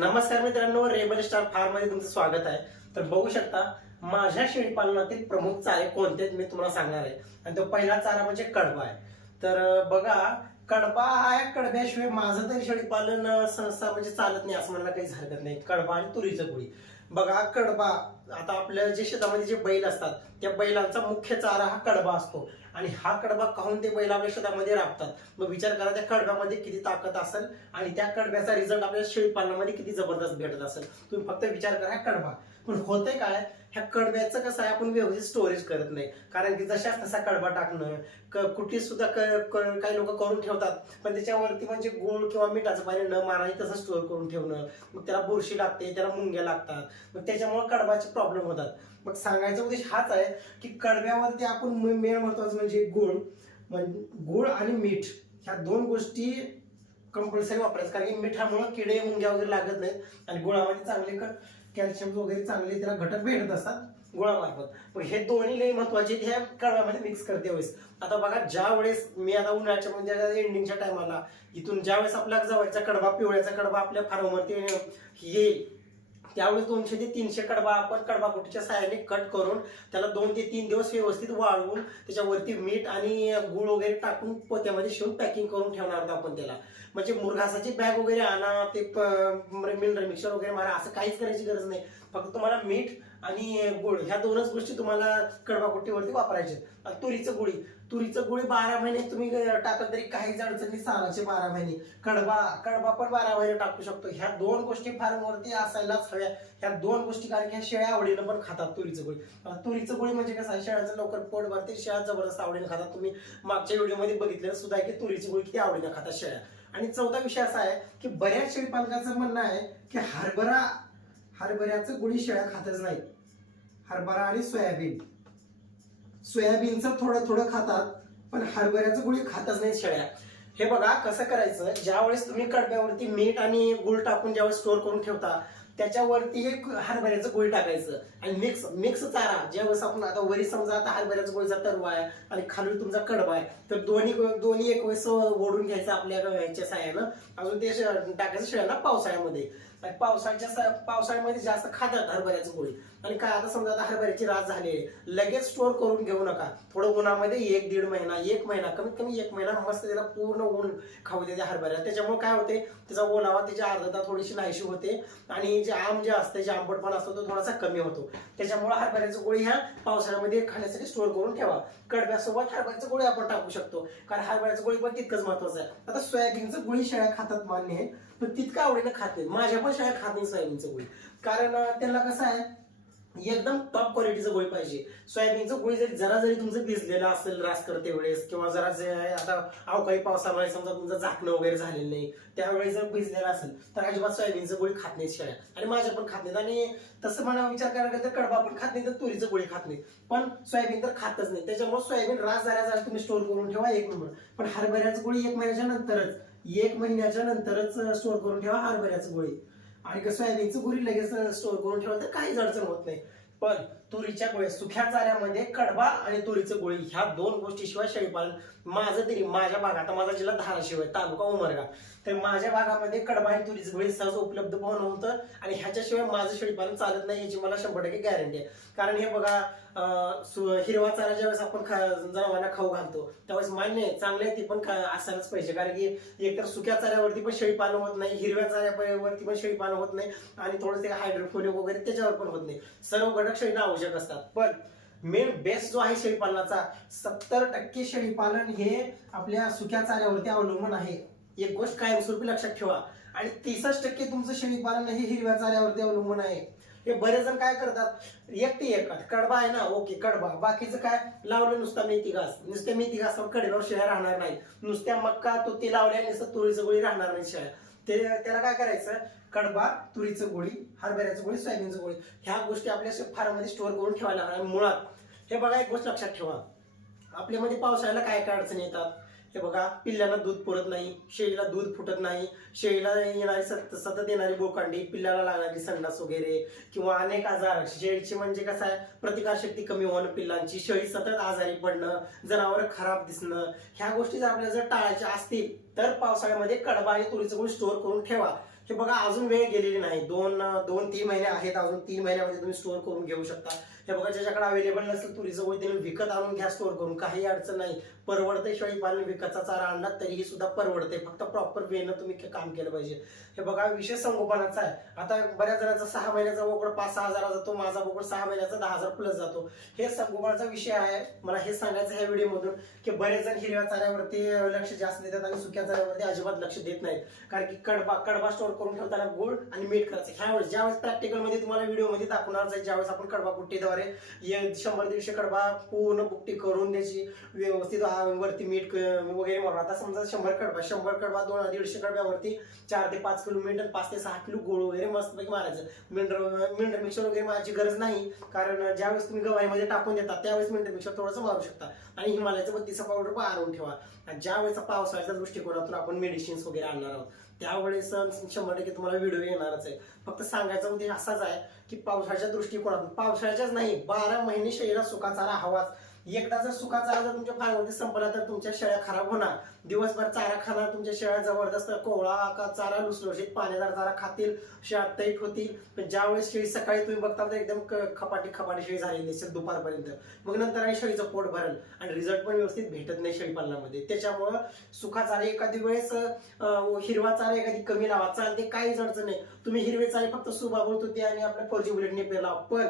नमस्कार मित्रांनो rebel star फार्ममध्ये तुमचं स्वागत आहे. तर बघू शकता माझ्या शेळीपालनातील प्रमुख चारे कोणते मी तुम्हाला सांगणार आहे. आणि तो पहिला चारा म्हणजे कडबा आहे. तर बघा कडबा हा कडब्याशिवाय माझं तरी शेळीपालन संस्था सहसा म्हणजे चालत नाही असं म्हणायला काहीच हरकत नाही. कडबा आणि तुरीचं पोळी. बघा कडबा आता आपल्या जे शेतामध्ये जे बैल असतात त्या बैलांचा मुख्य चारा हा कडबा असतो. आणि हा कडबा खाऊन ते बैल आपल्या शेतामध्ये राबतात? मग विचार करा त्या कडब्यामध्ये किती ताकद असेल आणि त्या कडब्याचा रिझल्ट आपल्या शेळीपालनामध्ये किती जबरदस्त भेटत असेल. तुम्ही फक्त विचार करा कडबा. पण होतंय काय? ह्या कडब्याचं कसं आहे आपण व्यवस्थित स्टोरेज करत नाही. कारण की जशा तसा कडबा टाकणं क- कुठे सुद्धा क- काही लोक करून ठेवतात. पण त्याच्यावरती म्हणजे गोड किंवा मिठाचं पाणी न मारायला तसं स्टोअर करून ठेवणं. मग त्याला बुरशी लागते त्याला मुंग्या लागतात. मग त्याच्यामुळे कडबाचे प्रॉब्लेम होतात. मग सांगायचा उद्देश हाच आहे की कडब्यावरती आपण मेन महत्वाचं म्हणजे गुळ. म्हणजे गुळ आणि मीठ ह्या दोन गोष्टी कंपल्सरी वापरायचं. कारण की मिठामुळे किडे मुंग्या वगैरे लागत नाहीत. आणि गुळामध्ये चांगले कॅल्शियम वगैरे चांगले त्याला घटक भेटत असतात गुळामार्फत. मग हे दोन्ही लई महत्त्वाचे ह्या कडव्यामध्ये मिक्स करते वेळेस आता बघा ज्या वेळेस मी आता उन्हाळ्याच्या म्हणजे एंडिंगच्या टायमाला इथून ज्या वेळेस आपला जवळचा कडबा पिवळ्याचा कडबा आपल्या फार्मवरती येईल त्यावेळेस दोनशे ते तीनशे कडबा आपण कडबा कुटीच्या साह्याने कट करून त्याला दोन ते तीन दिवस व्यवस्थित वाळवून त्याच्यावरती मीठ आणि गुळ वगैरे टाकून पोत्यामध्ये शिवून पॅकिंग करून ठेवणार होतो आपण त्याला. म्हणजे मुरघासाची बॅग वगैरे आणा ते मिनरल मिक्सर वगैरे मारा असं काहीच करायची गरज नाही. फक्त तुम्हाला मीठ आणि गुळ ह्या दोनच गोष्टी तुम्हाला कडबा कुटीवरती वापरायचे आणि तुरीचं गुळी. तुरीचं गुळी बारा महिने तुम्ही टाकत तरी काहीच अडचणी साराचे बारा महिने. कडबा कडबा पण बारा महिने टाकू शकतो. ह्या दोन गोष्टी फार्मवरती असायलाच हव्या. ह्या दोन गोष्टी कारण की ह्या शेळ्या आवडीनं पण खातात तुरीचं गोळी. तुरीचं गोळी म्हणजे कसं आहे शेळ्याचं लवकर पोट भरते शेळ्या जबरदस्त आवडीनं खातात. तुम्ही मागच्या व्हिडिओमध्ये बघितलं सुद्धा की तुरीची गोळी किती आवडीनं खातात शेळ्या. आणि चौथा विषय असा आहे की बऱ्याच शेळी पालकाचं म्हणणं आहे की हरभरा हरभऱ्याचं गुळी शेळ्या खातच नाही हरभरा आणि सोयाबीन. सोयाबीनचं थोडं थोडं खातात पण हरभऱ्याचं गुळी खातच नाही शेळ्या. हे बघा कसं करायचं? ज्यावेळेस तुम्ही कडब्यावरती मीठ आणि गुळ टाकून ज्यावेळेस स्टोअर करून ठेवता त्याच्यावरती एक हरभऱ्याचं गुळ टाकायचं. आणि मिक्स मिक्स चारा. ज्यावेळेस आपण आता वरी समजा आता हरभऱ्याचं गुळीचा तरवा आहे आणि खाली तुमचा कडबा आहे तर दोन्ही दोन्ही एक वेळेस ओढून घ्यायचं आपल्या ह्याच्या साह्यानं. अजून ते टाकायचं शेळ्यांना पावसाळ्यामध्ये. आणि पावसाळ्याच्या पावसाळ्यामध्ये जास्त खातात हरभऱ्याचं गोळी आणि काय आता समजा आता हरभऱ्याची रास झाली आहे लगेच स्टोअर करून घेऊ नका. थोडं उन्हामध्ये एक दीड महिना एक महिना कमीत कमी एक महिना मस्त त्याला पूर्ण ऊन खाऊ देते हरभऱ्याला त्याच्यामुळे काय होते त्याचा ओलावा त्याची आर्द्रता थोडीशी नाहीशी होते आणि जे आम जे असते जे आंबटपण असतो तो थोडासा कमी होतो. त्याच्यामुळे हरभऱ्याचं गोळी ह्या पावसाळ्यामध्ये खाण्यासाठी स्टोअर करून ठेवा. कडब्यासोबत हरभऱ्याचं गोळी आपण टाकू शकतो. कारण हरभऱ्याचं गोळी पण तितकंच महत्वाचं आहे. आता सोयाबीनचं गोळी शेळ्या खातात मान्य आहे. पण तितकं आवडीनं खात नाही. माझ्या पण शाळेत खात नाही सोयाबीनचं गोळी. कारण त्याला त्यांना कसं आहे एकदम टॉप क्वालिटीचं गोळी पाहिजे. सोयाबीनचं गोळी जरी जरा जरी तुमचं भिजलेलं असेल रास करते वेळेस किंवा जरा जे आता अवकाळी पावसामुळे समजा तुमचं झाकणं वगैरे झालेलं नाही त्यावेळेस जर भिजलेलं असेल तर अजिबात सोयाबीनचं गोळी खात नाही शेळ्या आणि माझ्या पण खात नाहीत. आणि तसं म्हणा विचार करायला तर कडबा पण खात नाही तर तुरीचं गोळी खात नाही पण सोयाबीन तर खातच नाही. त्याच्यामुळे सोयाबीन रास झाल्या तुम्ही स्टोर करून ठेवा एक नंबर पण हरभऱ्याचं गोळी एक महिन्याच्या नंतरच. एक महिन्याच्या नंतरच स्टोअर करून ठेवा हरभऱ्याचं गोळी. आणि कसं सोयाबीनचं गुरी लगेच स्टोअर करून ठेवा तर काहीच अडचण होत नाही. पण तुरीच्या गोळ्या. सुख्या चाऱ्यामध्ये कडबा आणि तुरीचं गोळी. ह्या दोन गोष्टीशिवाय शेळीपालन माझं तरी माझ्या भागात. माझा जिल्हा धाराशिव आहे तालुका उमरगा. तर माझ्या भागामध्ये कडबा आणि तुरीचं गोळी सहज उपलब्ध पण होतं आणि ह्याच्याशिवाय माझं शेळीपालन चालत नाही याची मला शंभर टक्के गॅरंटी आहे. कारण हे बघा सु- हिरवा चारा ज्यावेळेस आपण खा जनावरांना खाऊ घालतो त्यावेळेस मान्य आहे चांगले आहे ते पण खा- असायलाच पाहिजे. कारण की एकतर सुक्या चाऱ्यावरती पण शेळीपालन होत नाही हिरव्या चाऱ्यावरती पण शेळीपालन होत नाही आणि थोडंसे हायड्रोफोनिक वगैरे त्याच्यावर पण होत नाही. सर्व घटक शेळीला आवश्यक असतात. पण मेन बेस्ट जो आहे शेळीपालनाचा सत्तर टक्के शेळीपालन हे आपल्या सुक्या चाऱ्यावरती अवलंबून आहे. एक गोष्ट कायमस्वरूपी लक्षात ठेवा. आणि तीसच टक्के तुमचं शेळीपालन हे हिरव्या चाऱ्यावरती अवलंबून आहे. हे बरेच जण काय करतात? एक ते एक कडबा आहे ना? ओके कडबा. बाकीचं काय? लावलं नुसता मेथी घास. नुसत्या मेथी घासावर कडेवर शेळ्या राहणार नाही नुसत्या मक्का तो ते लावल्या नुसतं तुरीचं गोळी राहणार नाही शेळ्या. ते त्याला काय करायचं? कडबा तुरीचं गोळी हरभऱ्याचं गोळी सोयाबीनचं गोळी. ह्या गोष्टी आपल्या फार्ममध्ये स्टोअर करून ठेवायला लागणार मुळात हे बघा एक गोष्ट लक्षात ठेवा. आपल्यामध्ये पावसाळ्याला काय काय अडचणी येतात? हे बघा पिल्ल्याला दूध पुरत नाही शेळीला दूध फुटत नाही. शेळीला येणारी सत सतत येणारी बोकांडी पिल्लाला लागणारी संडास वगैरे किंवा अनेक आजार. शेळीची म्हणजे कसं आहे प्रतिकारशक्ती कमी होणं पिल्लांची शेळी सतत आजारी पडणं जनावर खराब दिसणं. ह्या गोष्टी जर आपल्याला जर टाळायच्या असतील तर पावसाळ्यामध्ये कडबा आणि तुरीचं गुळ स्टोअर करून ठेवा. हे बघा अजून वेळ गेलेली नाही. दोन दोन तीन महिने आहेत अजून तीन महिन्यामध्ये तुम्ही स्टोअर करून घेऊ शकता. हे बघा ज्याच्याकडे अवेलेबल नसेल तुरीचं वय त्याने विकत आणून घ्या स्टोअर करून. काही अडचण नाही. परवडते शिवाय पालन विकतचा चारा आणला तरीही सुद्धा परवडते फक्त प्रॉपर वेनं तुम्ही काम केलं पाहिजे. हे बघा विषय संगोपनाचा आहे. आता बऱ्याच जणांचा सहा महिन्याचा बोकड पाच सहा हजार जातो माझा बोकड सहा महिन्याचा दहा हजार प्लस जातो. हे संगोपनाचा विषय आहे. मला हे सांगायचं ह्या व्हिडिओमधून की बरेच जण हिरव्या चाऱ्यावरती लक्ष जास्त देतात आणि सुक्या चाऱ्यावरती अजिबात लक्ष देत नाहीत. कारण की कडबा कडबा स्टोअर करून ठेवताना गोड आणि मीठ करायचं. ह्यावेळेस ज्यावेळेस प्रॅक्टिकलमध्ये तुम्हाला व्हिडिओमध्ये दाखवणार जाईल ज्यावेळेस आपण कडबा कुट्टीद्वारे ये- शंभर दीडशे कडबा पूर्ण बुकटी करून त्याची व्यवस्थित वरती मीठ वगैरे मारून. आता समजा शंभर कडबा शंभर कडबा दोन दीडशे कडब्यावरती चार ते पाच किलो मीठ पाच ते सहा किलो गोळ वगैरे मस्तपैकी मारायचं. मिनर मिनर मिक्सर वगैरे मारायची गरज नाही. कारण ज्यावेळेस तुम्ही गवारीमध्ये टाकून देता त्यावेळेस मिनरल मिक्सर थोडंसं मारू शकता. आणि हिमालयाचं बत्तीचा पावडर पण आणून ठेवा. आणि ज्या वेळेस पावसाळ्याच्या दृष्टिकोनातून आपण मेडिसिन्स वगैरे आणणार आहोत. त्यावेळेस शंभर टक्के तुम्हाला व्हिडिओ येणारच आहे. फक्त सांगायचा उद्देश म्हणजे असाच आहे की पावसाळ्याच्या दृष्टिकोनातून पावसाळ्याच्याच नाही बारा महिने शरीरात सुखाचारा हवाच एकदा जर सुका चारा जर तुमच्या फार्मवरती संपला तर तुमच्या शेळ्या खराब होणार. दिवसभर चारा खाणार तुमच्या शेळ्या जबरदस्त कोवळा का चारा लुसलुशीत पाण्यादार चारा खातील शेळ्या तैट होतील. पण ज्यावेळेस शेळी सकाळी तुम्ही बघता तर एकदम खपाटी खपाटी शेळी झालेली असेल दुपारपर्यंत. मग नंतर आणि शेळीचं पोट भरल आणि रिझल्ट पण व्यवस्थित भेटत नाही शेळी पालनामध्ये. त्याच्यामुळं सुखा चारा एखादी वेळेस हिरवा चारा एखादी कमी लावा. चालते काहीच अडचण नाही. तुम्ही हिरवे चारे फक्त सुबाबत होते आणि आपल्या फौजी बुलेटने पेरला पण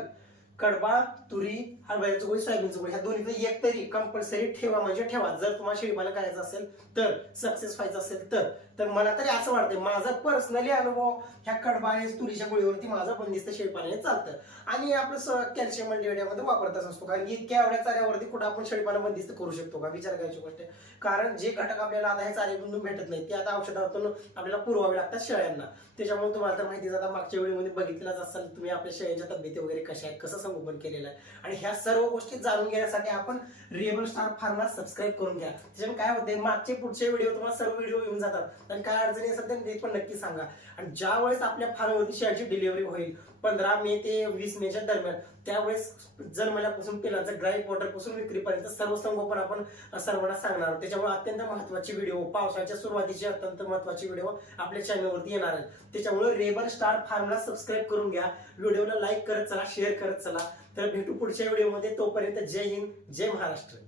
कडबा तुरी हरभऱ्याचं गोळी सोयाबीनचं गोळी ह्या दोन्ही एक तरी कंपल्सरी ठेवा म्हणजे ठेवा. जर तुम्हाला शेळीपालन करायचं असेल तर सक्सेस व्हायचं असेल तर. तर मला तरी असं वाटतंय माझा पर्सनली अनुभव ह्या कडबा आणि तुरीच्या गोळीवरती माझं बंदिस्त शेळीपालन चालतं. आणि आपलं कॅल्शियम मल्टीमीडियामध्ये वापरतच असतो कारण की इतक्या एवढ्या चाऱ्यावरती कुठं आपण शेळीपालन बंदिस्त करू शकतो का? विचार करायची गोष्ट आहे. कारण जे घटक आपल्याला आता हे चाऱ्यामधून भेटत नाही ते आता औषधातून आपल्याला पुरवावे लागतात शेळ्यांना. त्याच्यामुळे तुम्हाला तर माहिती आता मागच्या वेळीमध्ये बघितलंच असाल तुम्ही आपल्या शेळ्यांच्या तब्येती वगैरे कशा आहेत कसं ओपन केलेलं आहे. आणि ह्या सर्व गोष्टी जाणून घेण्यासाठी आपण रिएबल स्टार फार्मला सबस्क्राईब करून घ्या. त्याच्यामुळे काय होते मागचे पुढचे व्हिडिओ तुम्हाला सर्व व्हिडिओ येऊन जातात. आणि काय अडचणी असतात ते पण नक्की सांगा. आणि ज्या वेळेस आपल्या फार्मवरती शेळ्याची डिलिव्हरी होईल पंधरा मे ते वीस मेच्या दरम्यान. त्यावेळेस जन्मल्यापासून पिलाचं ड्राय वॉटरपासून विक्रीपर्यंत सर्व संगोपन आपण सर्वांना सांगणार आहोत. त्याच्यामुळे अत्यंत महत्वाची व्हिडिओ पावसाच्या सुरुवातीची अत्यंत महत्वाची व्हिडिओ आपल्या चॅनलवरती येणार आहेत. त्याच्यामुळे रेबल स्टार फार्मला सबस्क्राईब करून घ्या. व्हिडिओला लाईक करत चला शेअर करत चला. तर भेटू पुढच्या व्हिडिओमध्ये तोपर्यंत जय हिंद जय महाराष्ट्र.